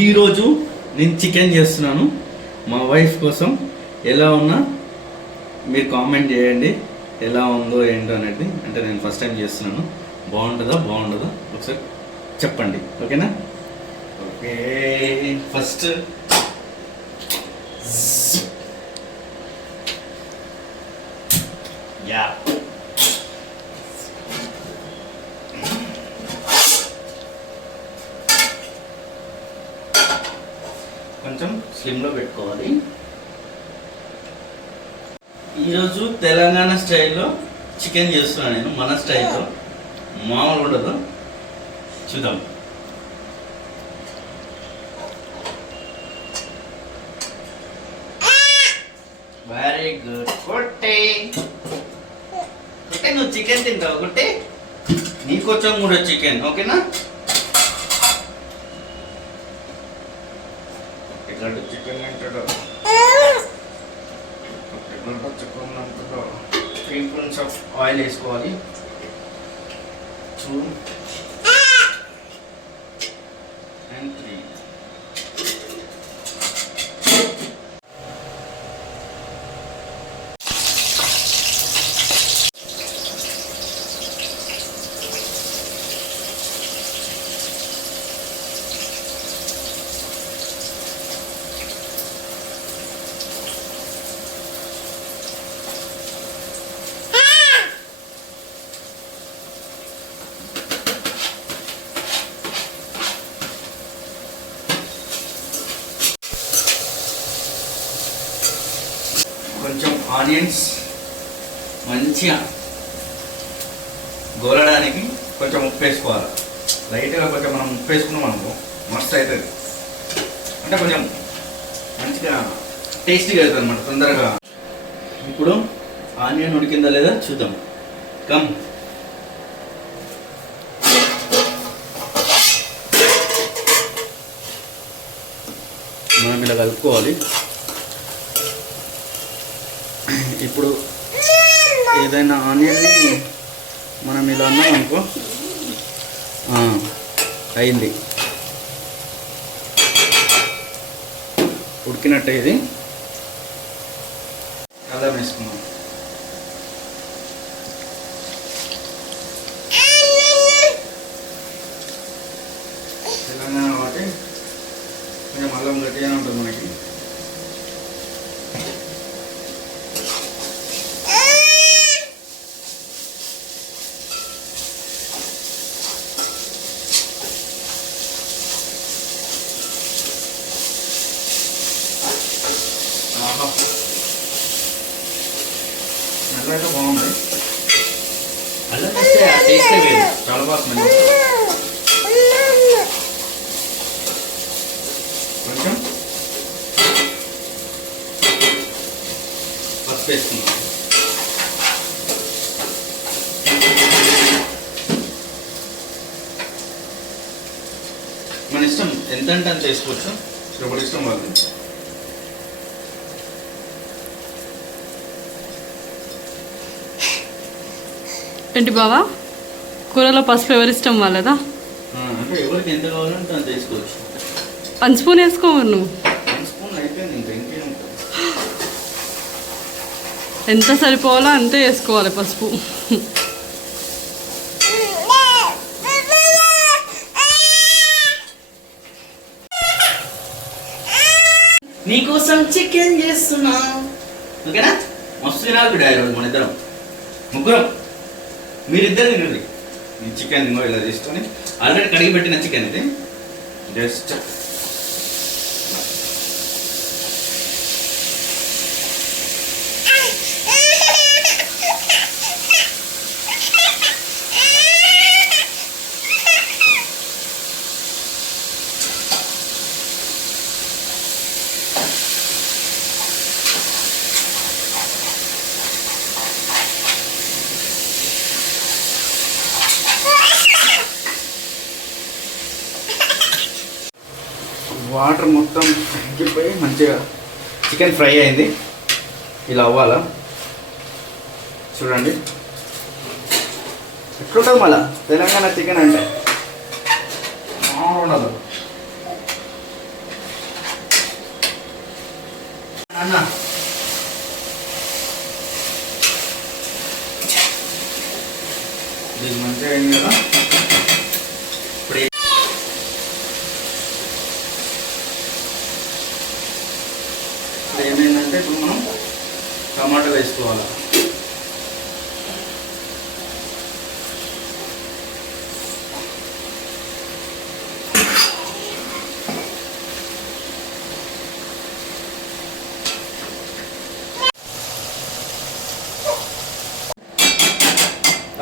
ఈరోజు నేను చికెన్ చేస్తున్నాను మా వైఫ్ కోసం. ఎలా ఉన్నా మీరు కామెంట్ చేయండి, ఎలా ఉందో ఏంటో అనేది. అంటే నేను ఫస్ట్ టైం చేస్తున్నాను, బాగుంటుందా ఒకసారి చెప్పండి, ఓకేనా? ఓకే, ఫస్ట్ యా కొంచెం స్లిమ్లో పెట్టుకోవాలి. ఈరోజు తెలంగాణ స్టైల్లో చికెన్ చేస్తున్నాను నేను, మన స్టైల్లో. మామూలు ఉండదు, చూద్దాం. వెరీ గుడ్ కొట్టే. నువ్వు చికెన్ తింటావు కొట్టే, నీకొచ్చం కూడా చికెన్, ఓకేనా? చికెన్ తింటాడు, చికెన్ అంటాడు. 3 స్పూన్స్ ఆఫ్ ఆయిల్ వేసుకోవాలి. 2 and 3. కొంచెం ఆనియన్స్ మంచిగా గోలడానికి కొంచెం ఉప్పు వేసుకోవాలి. లైట్గా కొంచెం మనం ఉప్పు వేసుకున్నాం అనుకో మస్తు అవుతుంది. అంటే కొంచెం మంచిగా టేస్టీగా అవుతుంది అన్నమాట తొందరగా. ఇప్పుడు ఆనియన్ ఉడికిందా లేదా చూద్దాం. కమ్, మనం ఇలా కలుపుకోవాలి. ఇప్పుడు ఏదైనా ఆనియన్ని మనం ఇలా అన్నాం అనుకో, అయింది, ఉడికినట్టే. ఇది అల్లం వేసుకున్నాం. తెలంగాణ కాబట్టి కొంచెం అల్లం గట్టిగానే ఉంటుంది మనకి. అల్లం అయితే బాగుంది, అల్లం వేస్తే ఆ టేస్టే వేరు, చాలా బాగుంది. కొంచెం పసుపు వేసుకున్నాం. మన ఇష్టం ఎంత అంటే అంత వేసుకోవచ్చు, ఎవరి ఇష్టం వాళ్ళు. ఏంటి బావా, కూరలో పసుపు ఎవరిష్టం వాళ్ళదా? అంటే ఎవరికి ఎంత కావాలంటే అంత వేసుకోవచ్చు. 1 స్పూన్ వేసుకోవాలి నువ్వు. 1 స్పూన్ అయిపోయింది, ఇంకేం ఉంటుంది. ఎంత సరిపోవాలో అంతే వేసుకోవాలి పసుపు. నీకోసం చికెన్ చేస్తున్నా, ఓకేనా? మస్తు తినాలి బిడ్డ ఈరోజు మన ఇద్దరం, ముగ్గురం. మీరిద్దరు తినండి. నేను చికెన్ ఇంకో ఇలా తీసుకొని ఆల్రెడీ కడిగి పెట్టిన చికెన్ ఇది. జస్ట్ వాటర్ మొత్తం తగ్గిపోయి మంచిగా చికెన్ ఫ్రై అయింది. ఇలా అవ్వాలా చూడండి. ఎట్లుంటుంది మళ్ళా తెలంగాణ చికెన్ అంటే ఉండదు. ఇప్పుడు మనం టమాటాలు వేసుకోవాలి.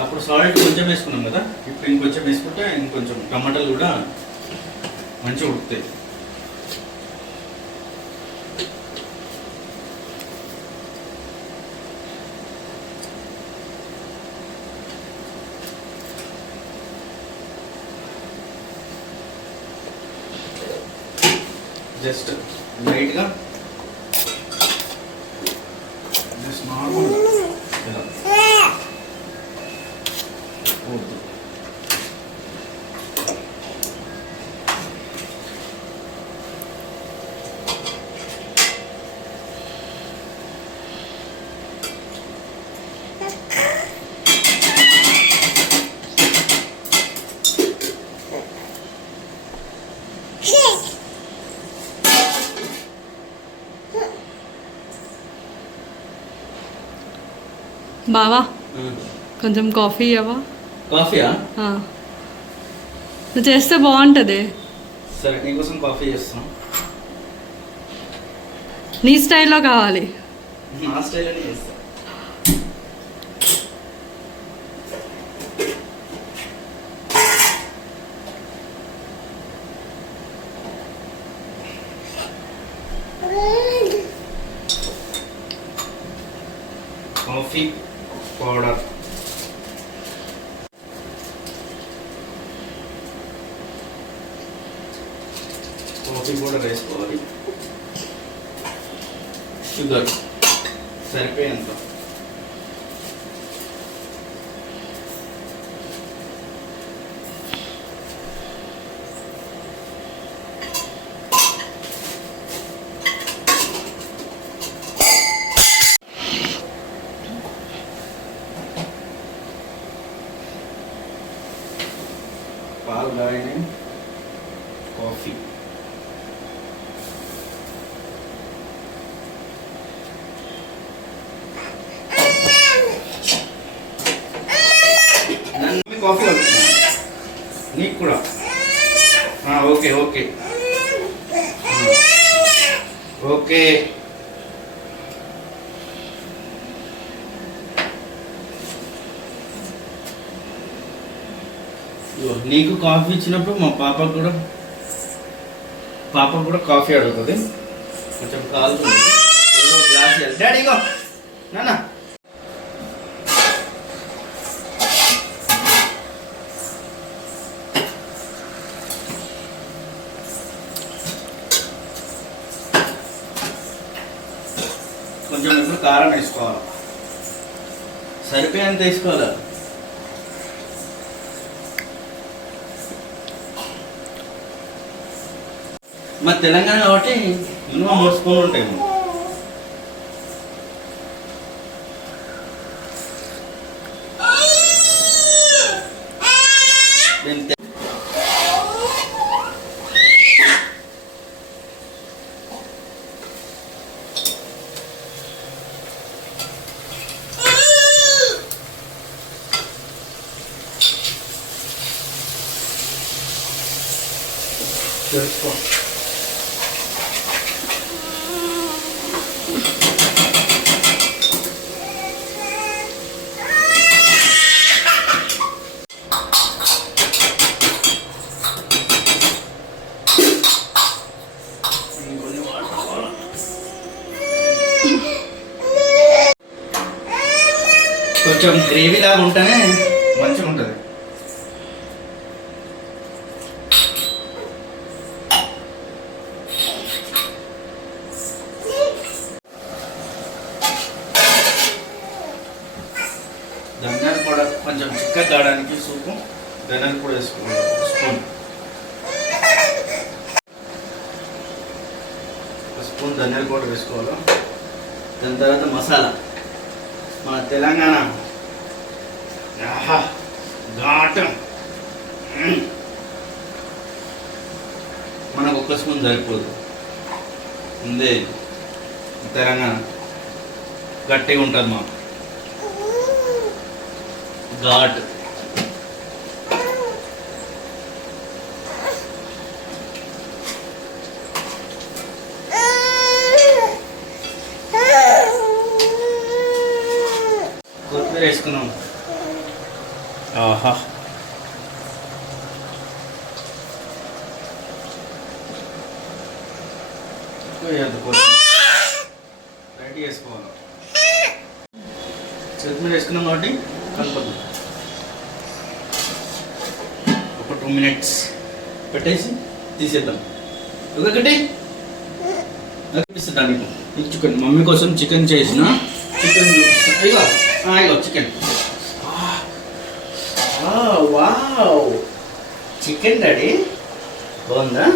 అప్పుడు సాల్ట్ కొంచెం వేసుకున్నాం కదా, ఇప్పుడు ఇంకొంచెం వేసుకుంటే ఇంకొంచెం టమాటాలు కూడా మంచిగా ఉడుకుతాయి. జస్ట్ లైట్గా జస్ట్ నార్మల్ ఇలా వద్దు. బావా కొంచెం కాఫీ ఇవ్వవా? కాఫీయా? నువ్వు చేస్తే బాగుంటుంది. సరే నీకోసం కాఫీ చేస్తున్నాం. నీ స్టైల్లో కావాలి. నా స్టైల్లోనే చేస్తా. కాఫీ పౌడర్, కాఫీ పౌడర్ వేసుకోవాలి. షుగర్ సరిపోయేంత. పాలు కాయని కాఫీ. కాఫీ నీకు కూడా ఓకే ఓకే ఓకే. నీకు కాఫీ ఇచ్చినప్పుడు మా పాపకు కూడా కాఫీ అడుగుతుంది. కొంచెం కాలుతుంది. గ్లాస్ డాడీగో నాన్న. కొంచెం ఇప్పుడు కారం వేసుకోవాలి. సరిపోయేంత వేసుకోవాలి. మా తెలంగాణ కాబట్టి మినిమం 3 స్పూన్లు ఉంటాయి. తెలుసుకో. కొంచెం గ్రేవీ లాగా ఉంటేనే మంచిగా ఉంటుంది. ధనియాల పౌడర్ కొంచెం చిక్కగా కావడానికి సూపు ధనియాల పొడి వేసుకోవాలి. ఒక స్పూన్ ధనియాల పౌడర్ వేసుకోవాలి. దాని తర్వాత మసాలా మన తెలంగాణ ఘాటు. మనకు 1 స్పూన్ సరిపోదు. ముందే తెలంగాణ గట్టిగా ఉంటుంది మా ఘాట్. కొత్తిమీర వేసుకున్నాం. ఆహా రెడీ చేసుకోవాలి. కొత్తిమీర వేసుకున్నాం కాబట్టి కలుపుతాం. ఒక 2 minutes పెట్టేసి తీసేద్దాం. ఒకటి చూపిస్తాను నీకు చికెన్. మమ్మీ కోసం చికెన్ చేసిన చికెన్ చూపిస్తాను. ఇగో చికెన్. Wow chicken ready. బాగుందా?